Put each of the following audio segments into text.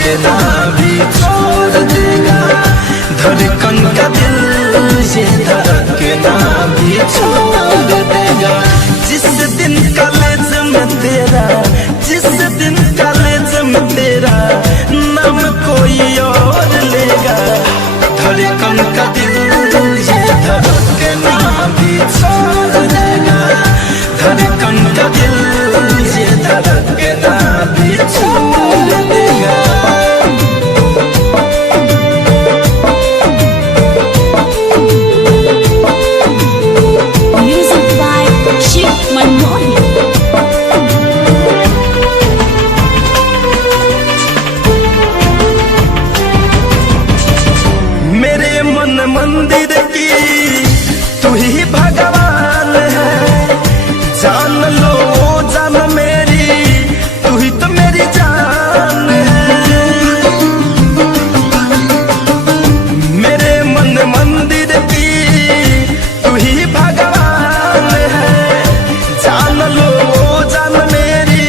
धड़कना भी छोड़ देगा, धड़कन का दिल ये धड़कना भी छोड़ देगा। जिस दिन कॉलेज में तेरा, जिस दिन कॉलेज में तेरा नाम कोई और लेगा, धड़कन का दिल ये धड़कना भी छोड़ देगा, धड़कन का दिल ये धड़कना भी छोड़ देगा। Music by Shiv Manmohan. मेरे मन मंदिर की तू ही भगवान है, जान लो जान मेरी, तू ही तो मेरी जान है। मेरे मन मंदिर की तू ही भगवान है, जान लो जान मेरी,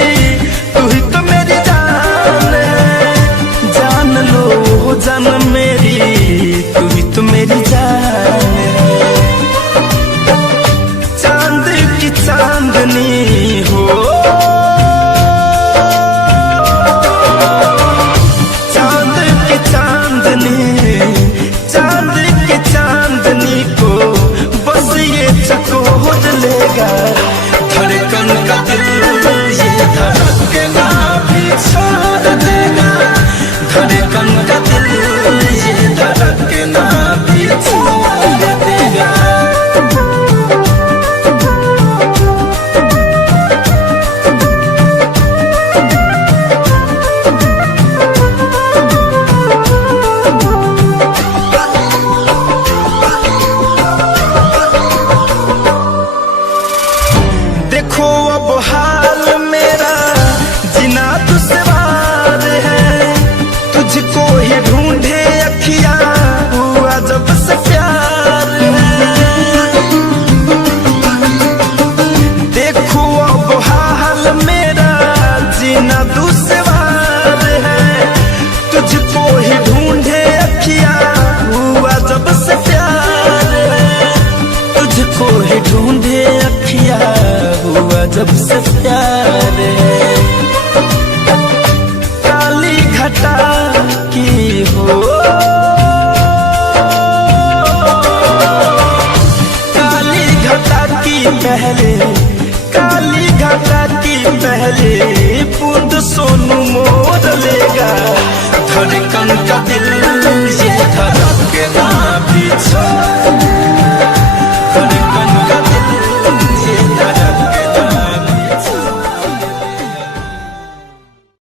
तू ही तो मेरी जान है। जान लो जान मेरी, तू ही तो मेरी जान है। चांद की चांदनी हो, चांद की चांदनी, चांद की चांदनी को बस ये चकोर लेगा, धड़कन का दिल ये धड़कना भी छोड़ देगा, धड़कन का दिल ये धड़कना भी छोड़ देगा। देखो अब हाल मेरा जीना दुश्वार है, तुझको ही ढूंढे अखियां हुआ जब से प्यार है। देखो अब हाल मेरा जीना दुश्वार है, तुझको ही ढूंढे अखियां हुआ जब से प्यार है, तुझको ही ढूंढे अखियां हुआ जब से प्यार है। काली घटा की हो, काली घटा की पहले, काली घटा की पहले बूंद सोनू मोर लेगा, धड़कन का दिल ये धड़कना भी छोड़